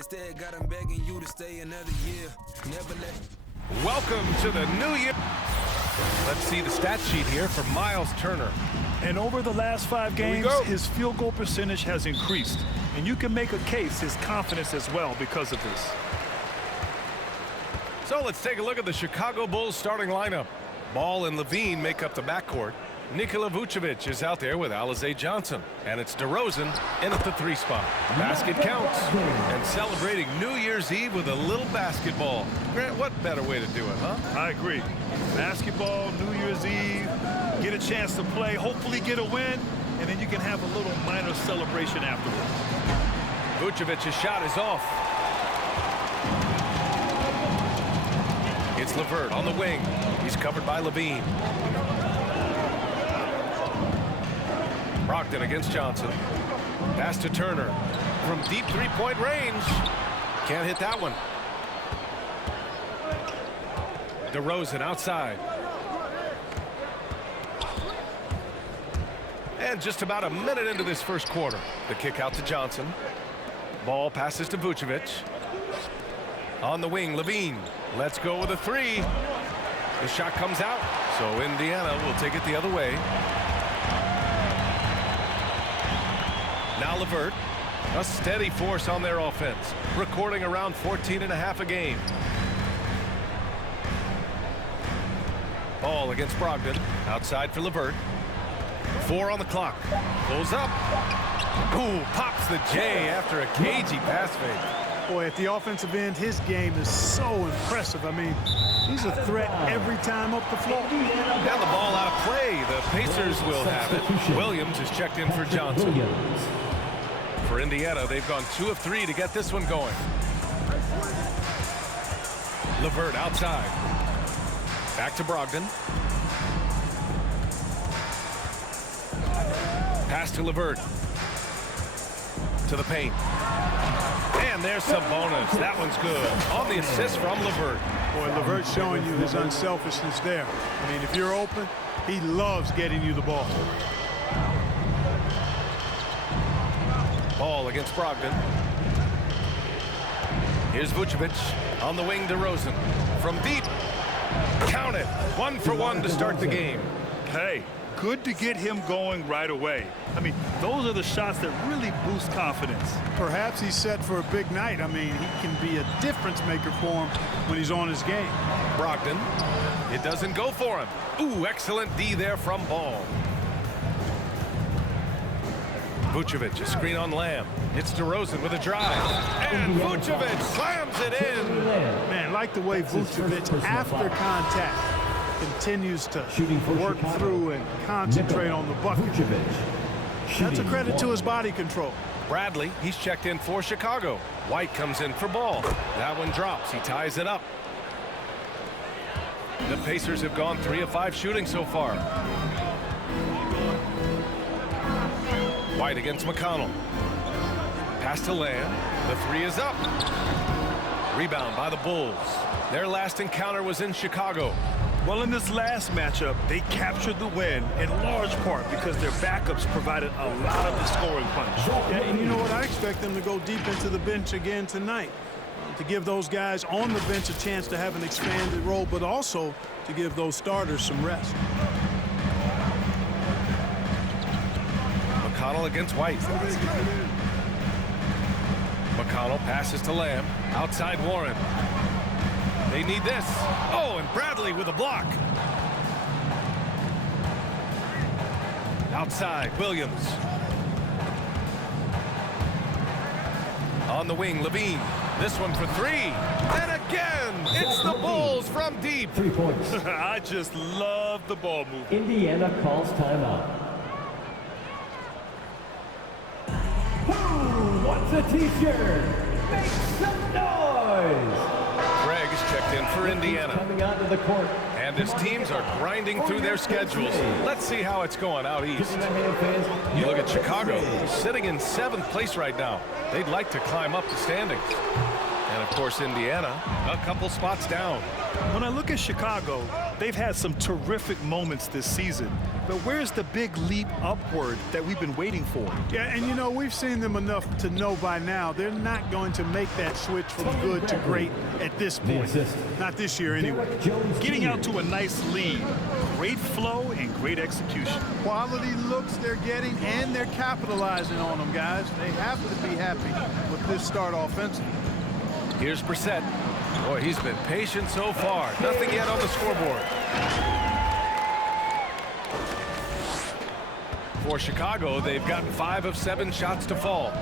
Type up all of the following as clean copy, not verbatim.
Instead, got him begging you to stay another year. Never let. Welcome to the new year. Let's see the stat sheet here for Miles Turner. And over the last 5 games, his field goal percentage has increased. And you can make a case his confidence as well because of this. So let's take a look at the Chicago Bulls starting lineup. Ball and Levine make up the backcourt. Nikola Vucevic is out there with Alize Johnson. And it's DeRozan in at the 3 spot. Basket counts. And celebrating New Year's Eve with a little basketball. Grant, what better way to do it, huh? I agree. Basketball, New Year's Eve, get a chance to play, hopefully get a win, and then you can have a little minor celebration afterwards. Vucevic's shot is off. It's LeVert on the wing. He's covered by Levine. Brogdon against Johnson. Pass to Turner. From deep 3-point range. Can't hit that one. DeRozan outside. And just about a minute into this first quarter. The kick out to Johnson. Ball passes to Vucevic. On the wing, Levine. Let's go with a 3. The shot comes out. So Indiana will take it the other way. Now LeVert, a steady force on their offense, recording around 14.5 a game. Ball against Brogdon, outside for LeVert. 4 on the clock, pulls up. Ooh, pops the J after a cagey pass fake. Boy, at the offensive end, his game is so impressive. I mean, he's a threat every time up the floor. Now the ball out of play. The Pacers will have it. Williams is checked in for Johnson. For Indiana, they've gone 2 of 3 to get this one going. LeVert outside. Back to Brogdon. Pass to LeVert. To the paint. And there's Sabonis. That one's good. On the assist from LeVert. Boy, LeVert's showing you his unselfishness there. I mean, if you're open, he loves getting you the ball. Ball against Brogdon. Here's Vucevic on the wing, DeRozan. From deep. Count it. 1 for 1 to start the game. Hey, good to get him going right away. I mean, those are the shots that really boost confidence. Perhaps he's set for a big night. I mean, he can be a difference maker for him when he's on his game. Brogdon. It doesn't go for him. Ooh, excellent D there from Ball. Vucevic, a screen on Lamb. It's DeRozan with a drive. And Vucevic slams it in. Man, like the way Vucevic, after contact, continues to work through and concentrate on the bucket. That's a credit to his body control. Bradley, he's checked in for Chicago. White comes in for Ball. That one drops. He ties it up. The Pacers have gone 3 of 5 shooting so far. White against McConnell. Pass to Lamb. The 3 is up. Rebound by the Bulls. Their last encounter was in Chicago. Well, in this last matchup, they captured the win in large part because their backups provided a lot of the scoring punch. Yeah, and you know what? I expect them to go deep into the bench again tonight. To give those guys on the bench a chance to have an expanded role, but also to give those starters some rest. McConnell against White. McConnell passes to Lamb. Outside Warren. They need this. Oh, and Bradley with a block. Outside, Williams. On the wing, Levine. This one for 3. And again, it's the Bulls from deep. 3 points. I just love the ball movement. Indiana calls timeout. Who wants a t-shirt? Make some noise! Greg is checked in for Indiana. Coming onto the court. And his teams are grinding through their schedules. Let's see how it's going out east. You look at Chicago, sitting in 7th place right now. They'd like to climb up the standings. And, of course, Indiana, a couple spots down. When I look at Chicago, they've had some terrific moments this season. But where's the big leap upward that we've been waiting for? Yeah, and you know, we've seen them enough to know by now they're not going to make that switch from good to great at this point. Not this year, anyway. Getting out to a nice lead. Great flow and great execution. Quality looks they're getting, and they're capitalizing on them, guys. They have to be happy with this start offensively. Here's Brissett. Boy, he's been patient so far. Nothing yet on the scoreboard. For Chicago, they've gotten 5 of 7 shots to fall.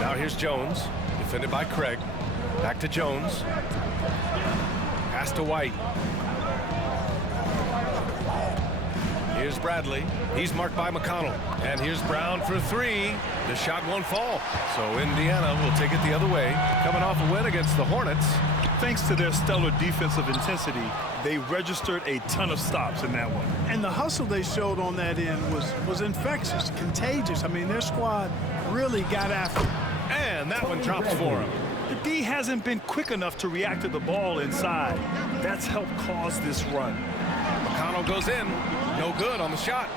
Now here's Jones, defended by Craig. Back to Jones. Pass to White. Here's Bradley. He's marked by McConnell. And here's Brown for 3. The shot won't fall. So Indiana will take it the other way. Coming off a win against the Hornets. Thanks to their stellar defensive intensity, they registered a ton of stops in that one. And the hustle they showed on that end was infectious, contagious. I mean, their squad really got after it. And that one drops for him. The D hasn't been quick enough to react to the ball inside. That's helped cause this run. McConnell goes in. No good on the shot.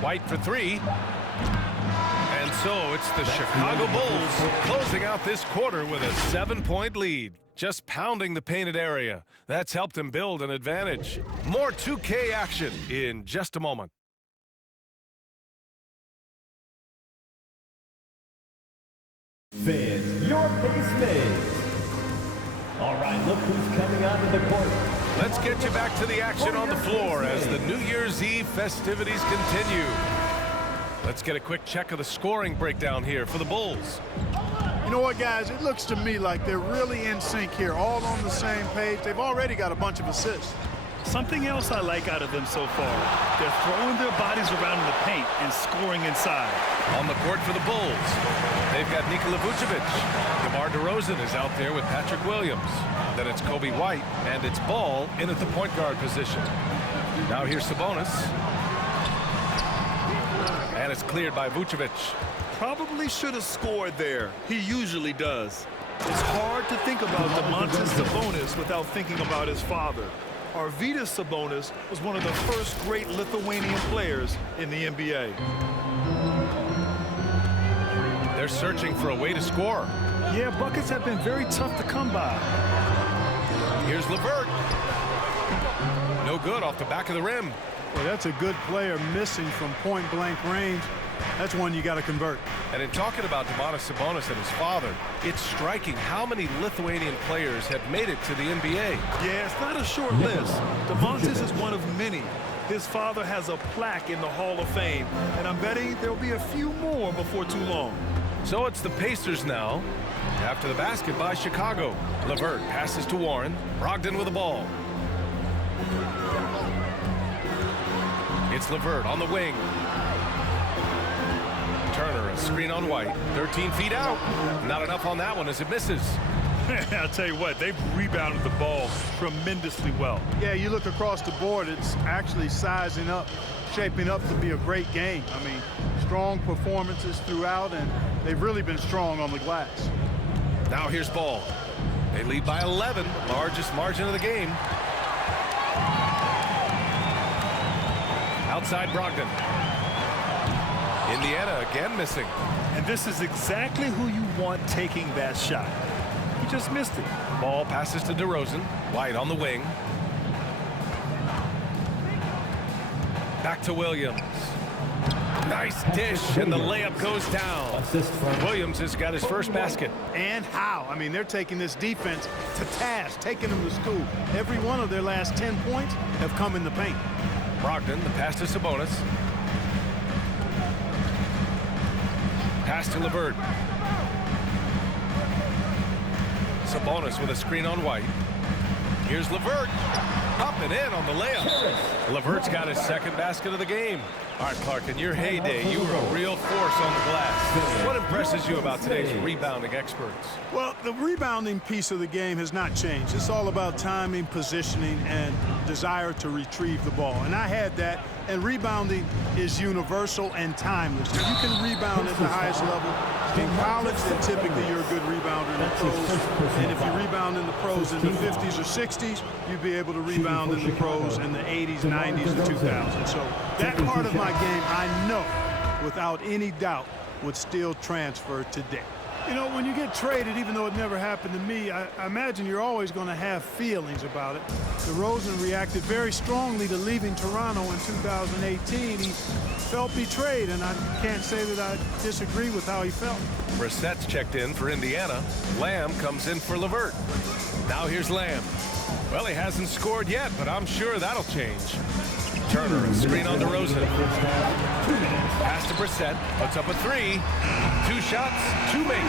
White for 3. And so it's the Chicago Bulls closing out this quarter with a 7-point lead. Just pounding the painted area. That's helped him build an advantage. More 2K action in just a moment. Fans, your base mates. All right, look who's coming onto the court. Let's get you back to the action on the floor as the New Year's Eve festivities continue. Let's get a quick check of the scoring breakdown here for the Bulls. You know what, guys? It looks to me like they're really in sync here, all on the same page. They've already got a bunch of assists. Something else I like out of them so far, they're throwing their bodies around in the paint and scoring inside. On the court for the Bulls, they've got Nikola Vucevic. DeMar DeRozan is out there with Patrick Williams. Then it's Kobe White, and it's Ball in at the point guard position. Now here's Sabonis. And it's cleared by Vucevic. Probably should have scored there. He usually does. It's hard to think about Domantas Sabonis without thinking about his father. Arvydas Sabonis was one of the first great Lithuanian players in the NBA. They're searching for a way to score. Yeah, buckets have been very tough to come by. Here's LeVert. No good off the back of the rim. Well, that's a good player missing from point-blank range. That's one you got to convert. And in talking about Domantas Sabonis and his father, it's striking how many Lithuanian players have made it to the NBA. Yeah, it's not a short list. Domantas is one of many. His father has a plaque in the Hall of Fame, and I'm betting there'll be a few more before too long. So it's the Pacers now. After the basket by Chicago. LeVert passes to Warren. Brogdon with the ball. It's LeVert on the wing. Turner, a screen on White. 13 feet out. Not enough on that one as it misses. I'll tell you what, they've rebounded the ball tremendously well. Yeah, you look across the board, it's actually sizing up, shaping up to be a great game. I mean, strong performances throughout, and they've really been strong on the glass. Now here's Ball. They lead by 11, largest margin of the game. Outside Brogdon. Indiana again missing. And this is exactly who you want taking that shot. He just missed it. Ball passes to DeRozan. White on the wing. Back to Williams. Nice dish, and the layup goes down. Williams has got his first basket. And how? I mean, they're taking this defense to task, taking them to school. Every one of their last 10 points have come in the paint. Brogdon, the pass to Sabonis. Pass to LeVert. Sabonis with a screen on White. Here's LeVert. Up and in on the layup. LeVert's got his second basket of the game. All right, Clark, in your heyday, you were a real force on the glass. What impresses you about today's rebounding experts? Well, the rebounding piece of the game has not changed. It's all about timing, positioning, and desire to retrieve the ball. And I had that, and rebounding is universal and timeless. If you can rebound at the highest level in college, then typically you're a good rebounder in the pros. And if you rebound in the pros in the 50s or 60s, you'd be able to rebound in the pros in the 80s, 90s, and 2000s. So that part of my game, I know, without any doubt, would still transfer today. You know, when you get traded, even though it never happened to me, I imagine you're always going to have feelings about it. DeRozan reacted very strongly to leaving Toronto in 2018. He felt betrayed, and I can't say that I disagree with how he felt. Brissett's checked in for Indiana. Lamb comes in for LeVert. Now here's Lamb. Well, he hasn't scored yet, but I'm sure that'll change. Turner, a screen on DeRozan. Pass to Brissett, puts up a three. 2 shots, 2 makes.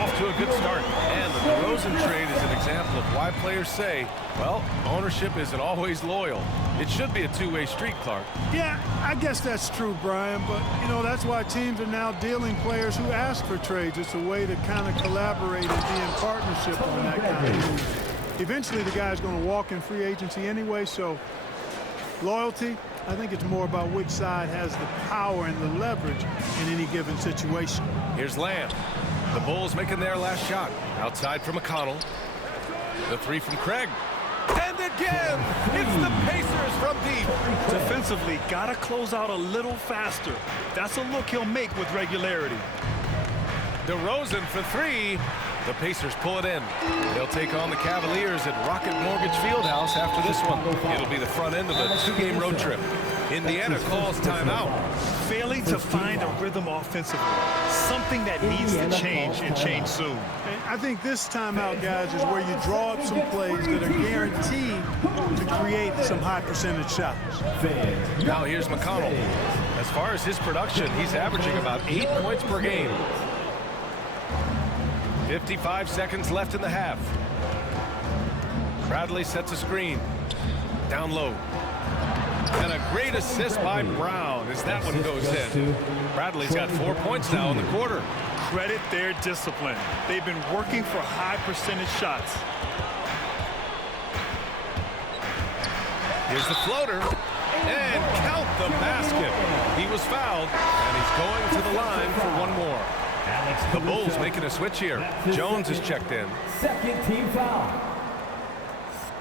Off to a good start. And the DeRozan trade is an example of why players say, well, ownership isn't always loyal. It should be a two-way street, Clark. Yeah, I guess that's true, Brian, but, you know, that's why teams are now dealing players who ask for trades. It's a way to kind of collaborate and be in partnership on that kind of move. Eventually, the guy's going to walk in free agency anyway, so loyalty, I think it's more about which side has the power and the leverage in any given situation. Here's Lamb. The Bulls making their last shot. Outside from McConnell. The three from Craig. And again, it's the Pacers from deep. Defensively, got to close out a little faster. That's a look he'll make with regularity. DeRozan for 3. The Pacers pull it in. They'll take on the Cavaliers at Rocket Mortgage Fieldhouse after this one. It'll be the front end of a 2-game road trip. Indiana calls timeout. Failing to find a rhythm offensively. Something that needs to change and change soon. And I think this timeout, guys, is where you draw up some plays that are guaranteed to create some high percentage shots. Now here's McConnell. As far as his production, he's averaging about 8 points per game. 55 seconds left in the half. Bradley sets a screen. Down low. And a great assist by Brown as that one goes in. Bradley's got 4 points now in the quarter. Credit their discipline. They've been working for high percentage shots. Here's the floater. And count the basket. He was fouled, and he's going to the line for one more. The Bulls making a switch here. Jones is checked in. Second team foul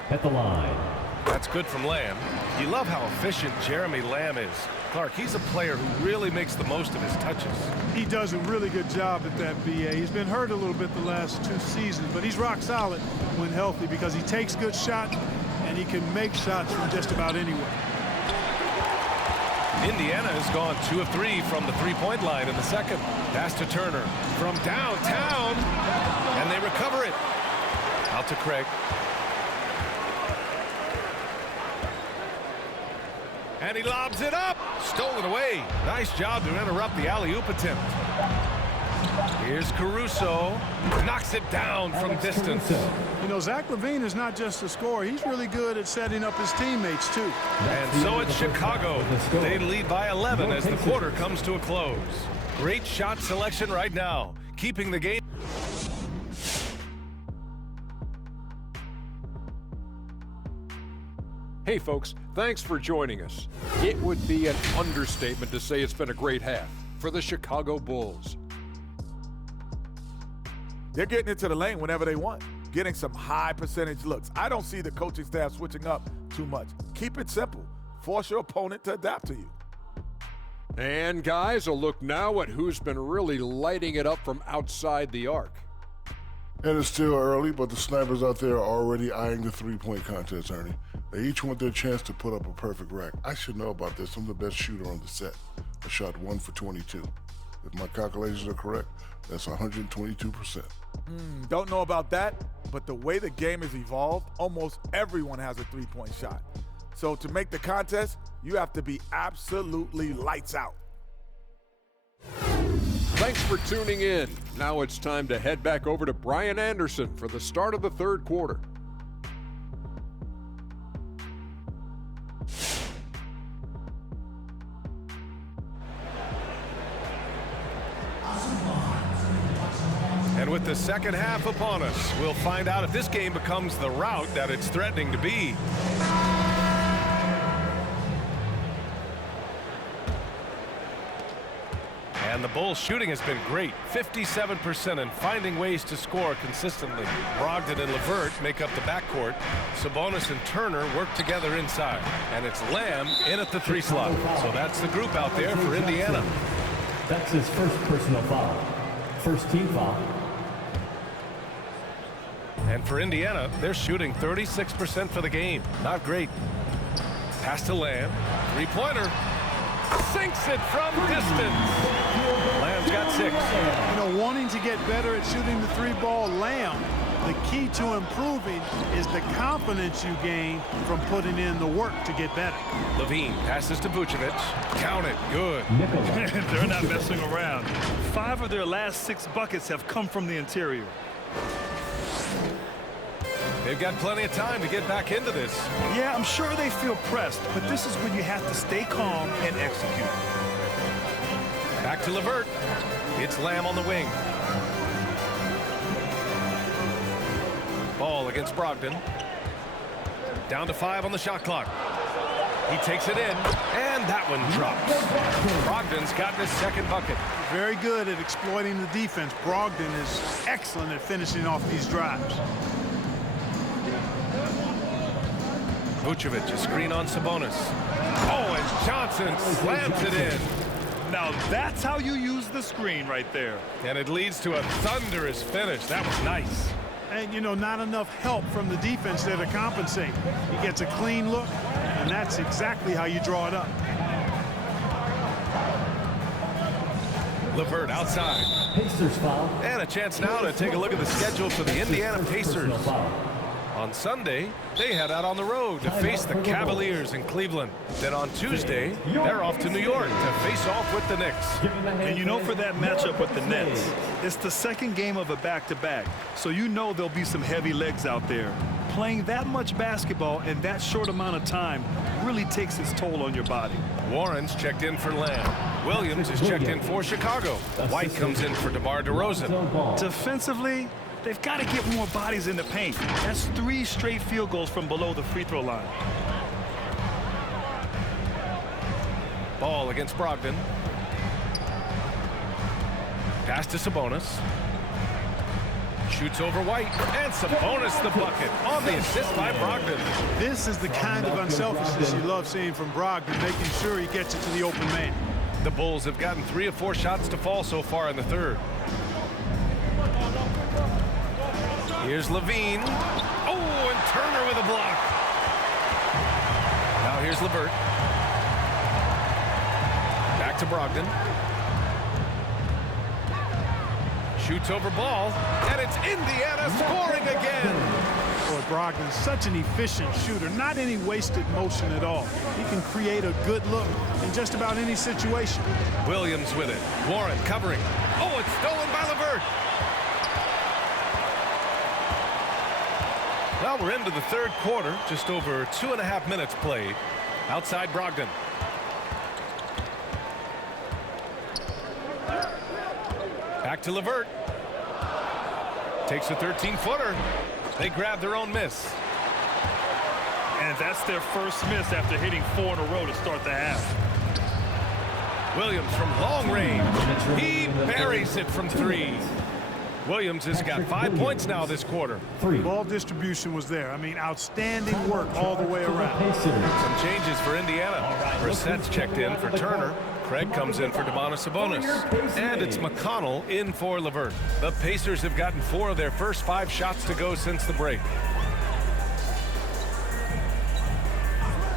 at the line. That's good from Lamb. You love how efficient Jeremy Lamb is. Clark, he's a player who really makes the most of his touches. He does a really good job at that, BA. He's been hurt a little bit the last 2 seasons, but he's rock solid when healthy because he takes good shots and he can make shots from just about anywhere. Indiana has gone 2 of 3 from the three-point line in the second. Pass to Turner from downtown, and they recover it. Out to Craig. And he lobs it up. Stolen away. Nice job to interrupt the alley-oop attempt. Here's Caruso. Knocks it down from distance. You know, Zach LaVine is not just a scorer. He's really good at setting up his teammates, too. And so it's Chicago. They lead by 11 as the quarter comes to a close. Great shot selection right now, keeping the game. Hey folks, thanks for joining us. It would be an understatement to say it's been a great half for the Chicago Bulls. They're getting into the lane whenever they want, getting some high percentage looks. I don't see the coaching staff switching up too much. Keep it simple. Force your opponent to adapt to you. And guys, a look now at who's been really lighting it up from outside the arc. And it's still early, but the snipers out there are already eyeing the three-point contest, Ernie. They each want their chance to put up a perfect rack. I should know about this. I'm the best shooter on the set. I shot 1 for 22. If my calculations are correct, that's 122%. Don't know about that, but the way the game has evolved, almost everyone has a three-point shot. So to make the contest, you have to be absolutely lights out. Thanks for tuning in. Now it's time to head back over to Brian Anderson for the start of the third quarter. And with the second half upon us, we'll find out if this game becomes the rout that it's threatening to be. And the Bulls' shooting has been great, 57%, and finding ways to score consistently. Brogdon and LeVert make up the backcourt. Sabonis and Turner work together inside. And it's Lamb in at the 3 slot. So that's the group out there for Indiana. That's his first personal foul. First team foul. And for Indiana, they're shooting 36% for the game. Not great. Pass to Lamb. 3-pointer. Sinks it from distance. Lamb's got 6. You know, wanting to get better at shooting the 3-ball, Lamb, the key to improving is the confidence you gain from putting in the work to get better. Levine passes to Vucevic. Count it. Good. They're not messing around. 5 of their last 6 buckets have come from the interior. They've got plenty of time to get back into this. Yeah, I'm sure they feel pressed, but this is when you have to stay calm and execute. Back to LeVert. It's Lamb on the wing. Ball against Brogdon. Down to 5 on the shot clock. He takes it in, and that one drops. Brogdon's gotten his second bucket. Very good at exploiting the defense. Brogdon is excellent at finishing off these drives. Vucevic, a screen on Sabonis. Oh, and Johnson slams it in. Now that's how you use the screen right there. And it leads to a thunderous finish. That was nice. And, you know, not enough help from the defense there to compensate. He gets a clean look, and that's exactly how you draw it up. LeVert outside. Pacers foul. And a chance now to take a look at the schedule for the Indiana Pacers. On Sunday, they head out on the road to face the Cavaliers in Cleveland. Then on Tuesday, they're off to New York to face off with the Knicks. And you know, for that matchup with the Nets, it's the second game of a back-to-back. So you know there'll be some heavy legs out there. Playing that much basketball in that short amount of time really takes its toll on your body. Warren's checked in for Lamb. Williams is checked in for Chicago. White comes in for DeMar DeRozan. Defensively, they've got to get more bodies in the paint. That's 3 straight field goals from below the free throw line. Ball against Brogdon. Pass to Sabonis. Shoots over White, and Sabonis the bucket on the assist by Brogdon. This is the kind of unselfishness you love seeing from Brogdon, making sure he gets it to the open man. The Bulls have gotten 3 of 4 shots to fall so far in the third. Here's Levine. Oh, and Turner with a block. Now here's LeVert. Back to Brogdon. Shoots over Ball, and it's Indiana scoring again. Boy, Brogdon's such an efficient shooter. Not any wasted motion at all. He can create a good look in just about any situation. Williams with it. Warren covering. Oh, it's stolen by LeVert. Well, we're into the third quarter. Just over 2.5 minutes played. Outside Brogdon. Back to LeVert. Takes a 13-footer. They grab their own miss. And that's their first miss after hitting 4 in a row to start the half. Williams from long range. He buries it from 3. Williams has got 5 points now this quarter. Ball distribution was there. I mean, outstanding work all the way around. Some changes for Indiana. Brissett's checked in for Turner. Craig comes in for Domantas Sabonis. And it's McConnell in for LeVert. The Pacers have gotten 4 of their first 5 shots to go since the break.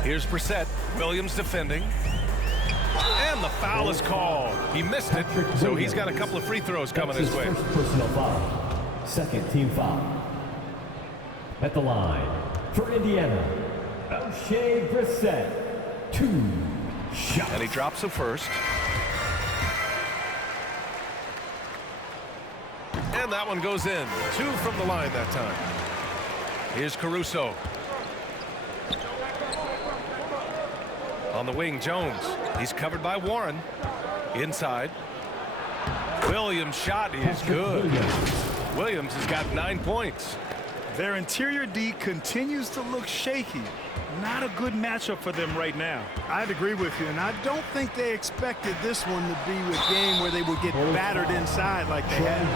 Here's Brissett. Williams defending. And the foul is called. He missed it, so he's got a couple of free throws coming his way. First personal foul. Second team foul. At the line for Indiana, O'Shea Brissett. 2 shots. And he drops the first. And that one goes in. 2 from the line that time. Here's Caruso. On the wing, Jones. He's covered by Warren. Inside. Williams' shot is good. Williams has got 9 points. Their interior D continues to look shaky, Not a good matchup for them right now. I'd agree with you, and I don't think they expected this one to be a game where they would get battered inside like they had.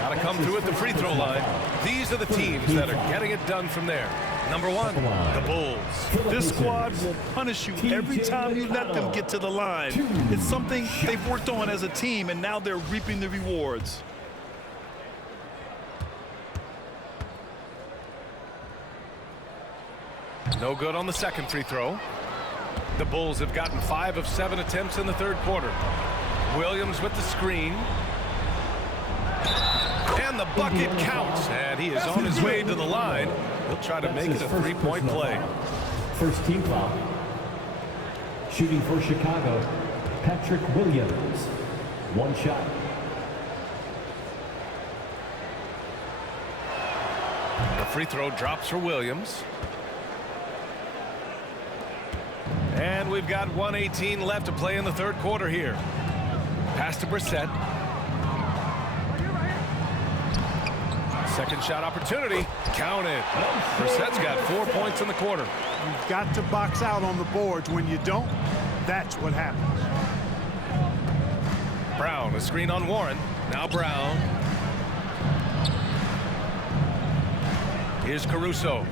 Got to come through at the free throw line. These are the teams that are getting it done from there. Number one, the Bulls. This squad will punish you every time you let them get to the line. It's something they've worked on as a team, and now they're reaping the rewards. No good on the second free throw. The Bulls have gotten 5 of 7 attempts in the third quarter. Williams with the screen. And the bucket counts. And he is on his way to the line. He'll try to make it a three-point play. First team foul. Shooting for Chicago, Patrick Williams. One shot. The free throw drops for Williams. And we've got 1:18 left to play in the third quarter here. Pass to Brissett. Second shot opportunity. Count it. Brissett's got 4 points in the quarter. You've got to box out on the boards. When you don't, that's what happens. Brown, a screen on Warren. Now Brown. Here's Caruso.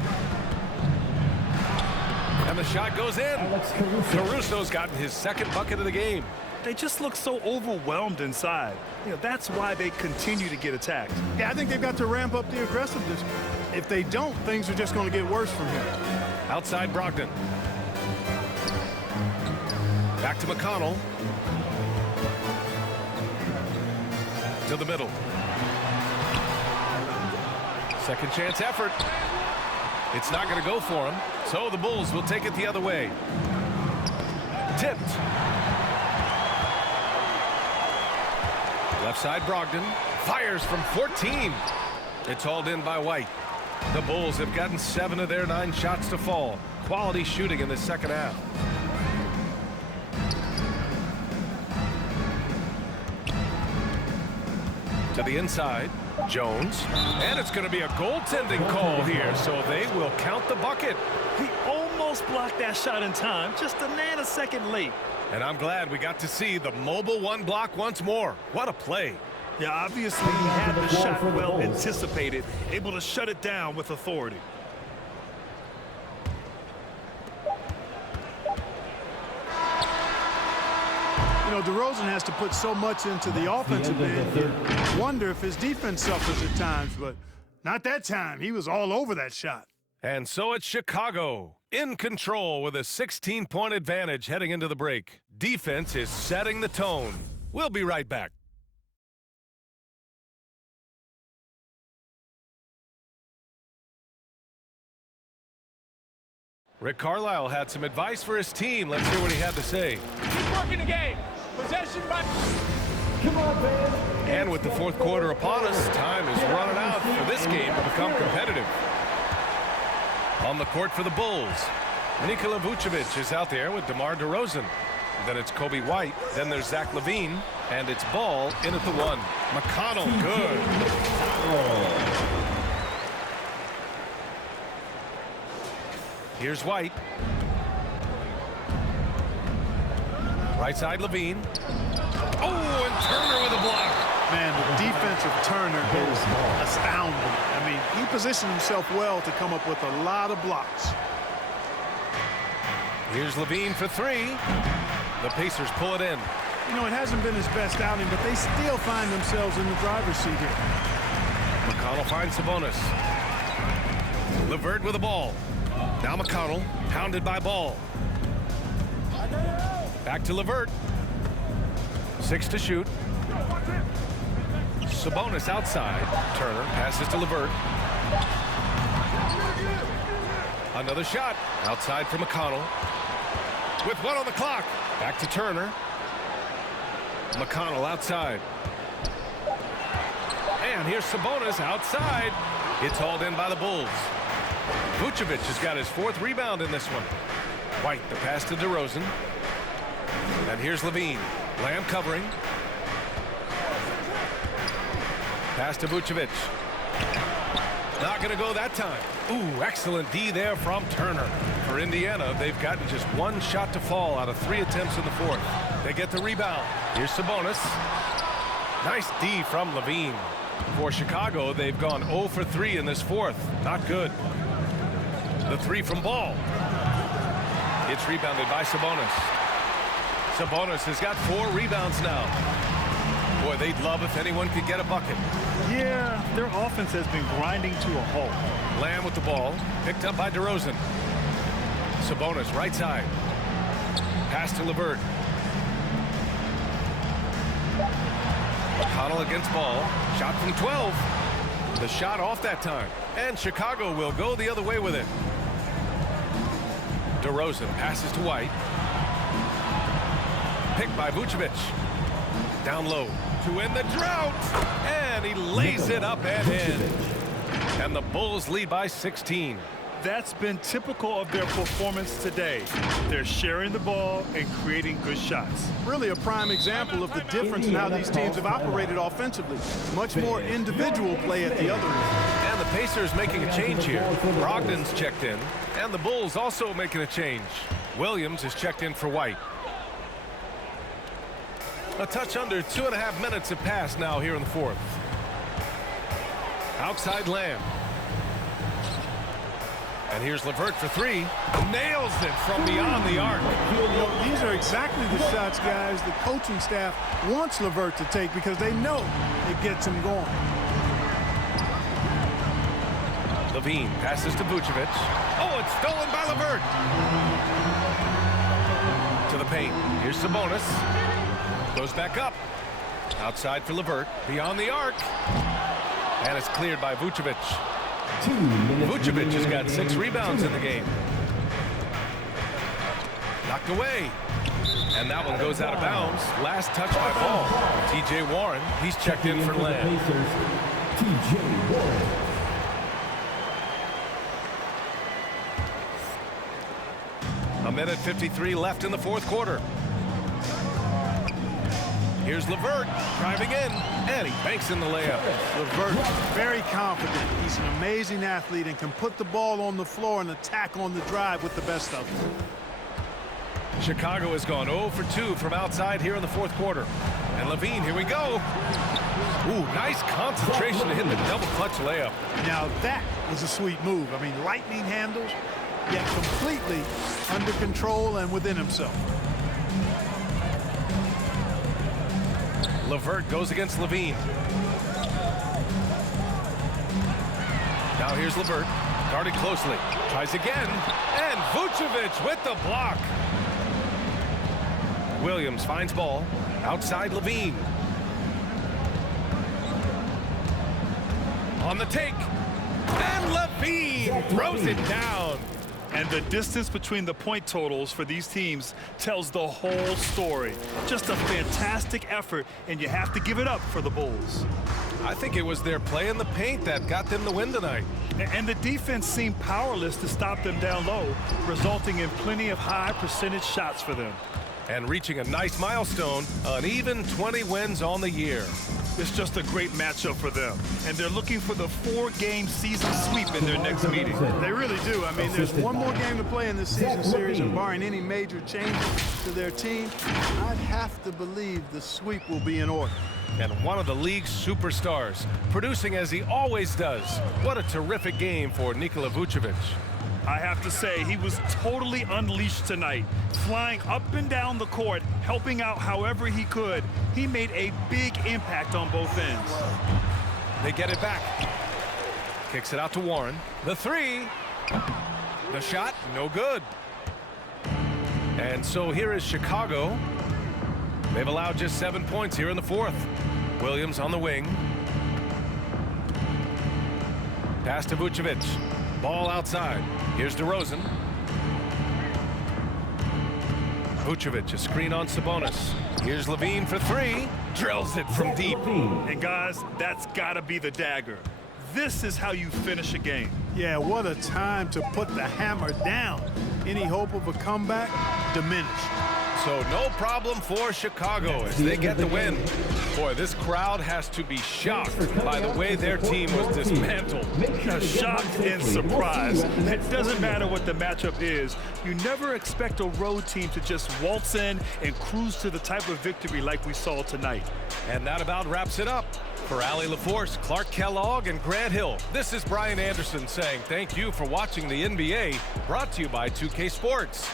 And the shot goes in. Caruso's gotten his second bucket of the game. They just look so overwhelmed inside. You know, that's why they continue to get attacked. Yeah, I think they've got to ramp up the aggressiveness. If they don't, things are just going to get worse from here. Outside Brogdon. Back to McConnell. To the middle. Second chance effort. It's not going to go for him, so the Bulls will take it the other way. Tipped. Left side Brogdon. Fires from 14. It's hauled in by White. The Bulls have gotten 7 of their 9 shots to fall. Quality shooting in the second half. To the inside. Jones. And it's going to be a goaltending call here, so they will count the bucket. He almost blocked that shot in time, just a nanosecond late. And I'm glad we got to see the mobile one block once more. What a play. Yeah, obviously he had the shot well anticipated, able to shut it down with authority. You know, DeRozan has to put so much into the offensive end. You wonder if his defense suffers at times, but not that time. He was all over that shot. And so it's Chicago in control with a 16-point advantage heading into the break. Defense is setting the tone. We'll be right back. Rick Carlisle had some advice for his team. Let's hear what he had to say. Keep working the game. Possession by... Come on, man. And with the fourth quarter upon us, time is running out for this game to become competitive. On the court for the Bulls, Nikola Vucevic is out there with DeMar DeRozan. Then it's Kobe White. Then there's Zach LaVine. And it's Ball in at the 1. McConnell, good. Here's White. Right side, LaVine. Oh, and Turner with a block. Man, the defense of Turner is astounding. I mean, he positioned himself well to come up with a lot of blocks. Here's LaVine for 3. The Pacers pull it in. You know, it hasn't been his best outing, but they still find themselves in the driver's seat here. McConnell finds Sabonis. LeVert with the ball. Now McConnell, pounded by Ball. Back to LeVert. 6 to shoot. Sabonis outside. Turner passes to LeVert. Another shot. Outside for McConnell. With 1 on the clock. Back to Turner. McConnell outside. And here's Sabonis outside. It's hauled in by the Bulls. Vucevic has got his 4th rebound in this one. White, the pass to DeRozan. And here's LaVine. Lamb covering. Pass to Vucevic. Not going to go that time. Ooh, excellent D there from Turner. For Indiana, they've gotten just one shot to fall out of 3 attempts in the fourth. They get the rebound. Here's Sabonis. Nice D from Levine. For Chicago, they've gone 0 for 3 in this fourth. Not good. The 3 from Ball. It's rebounded by Sabonis. Sabonis has got 4 rebounds now. Boy, they'd love if anyone could get a bucket. Yeah, their offense has been grinding to a halt. Lamb with the ball, picked up by DeRozan. Sabonis, right side. Pass to LeVert. O'Connell against Ball. Shot from 12. The shot off that time. And Chicago will go the other way with it. DeRozan passes to White. Picked by Vucevic. Down low to end the drought. And he lays it up and in. And the Bulls lead by 16. That's been typical of their performance today. They're sharing the ball and creating good shots. Really a prime example of the difference in how these teams have operated offensively. Much more individual play at the other end. And the Pacers making a change here. Brogdon's checked in. And the Bulls also making a change. Williams is checked in for White. A touch under 2.5 minutes have passed now here in the fourth. Outside Lamb. And here's LeVert for 3. Nails it from beyond the arc. You know, these are exactly the shots, guys, the coaching staff wants LeVert to take because they know it gets him going. Levine passes to Vucevic. Oh, it's stolen by LeVert. To the paint. Here's Sabonis. Goes back up. Outside for LeVert. Beyond the arc. And it's cleared by Vucevic. Vucevic has got 6 rebounds in the game. Knocked away. And that one goes out of bounds. Last touch by Ball. T.J. Warren, he's checked in for Lamb. T.J. Warren. A minute 53 left in the fourth quarter. Here's LeVert driving in, and he banks in the layup. LeVert, very confident. He's an amazing athlete and can put the ball on the floor and attack on the drive with the best of them. Chicago has gone 0 for 2 from outside here in the fourth quarter. And Levine, here we go. Ooh, nice concentration to hit the double clutch layup. Now that was a sweet move. I mean, lightning handles, yet completely under control and within himself. LeVert goes against Levine. Now here's LeVert, guarded closely. Tries again, and Vucevic with the block. Williams finds Ball. Outside Levine. On the take. And Levine throws it down. And the distance between the point totals for these teams tells the whole story. Just a fantastic effort, and you have to give it up for the Bulls. I think it was their play in the paint that got them the win tonight. And the defense seemed powerless to stop them down low, resulting in plenty of high percentage shots for them. And reaching a nice milestone, an even 20 wins on the year. It's just a great matchup for them. And they're looking for the 4-game season sweep in their next meeting. They really do. I mean, there's one more game to play in this season series, and barring any major changes to their team, I'd have to believe the sweep will be in order. And one of the league's superstars, producing as he always does. What a terrific game for Nikola Vucevic. I have to say, he was totally unleashed tonight, flying up and down the court, helping out however he could. He made a big impact on both ends. They get it back. Kicks it out to Warren. The 3. The shot, no good. And so here is Chicago. They've allowed just 7 points here in the fourth. Williams on the wing. Pass to Vucevic. Ball outside. Here's DeRozan. Vucevic, a screen on Sabonis. Here's Levine for 3. Drills it from deep. And guys, that's got to be the dagger. This is how you finish a game. Yeah, what a time to put the hammer down. Any hope of a comeback? Diminished. So no problem for Chicago as they get the win. Boy, this crowd has to be shocked by the way their team was dismantled. Shocked and surprised. It doesn't matter what the matchup is. You never expect a road team to just waltz in and cruise to the type of victory like we saw tonight. And that about wraps it up. For Allie LaForce, Clark Kellogg, and Grant Hill, this is Brian Anderson saying thank you for watching the NBA, brought to you by 2K Sports.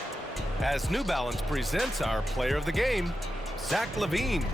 As New Balance presents our player of the game, Zach LaVine.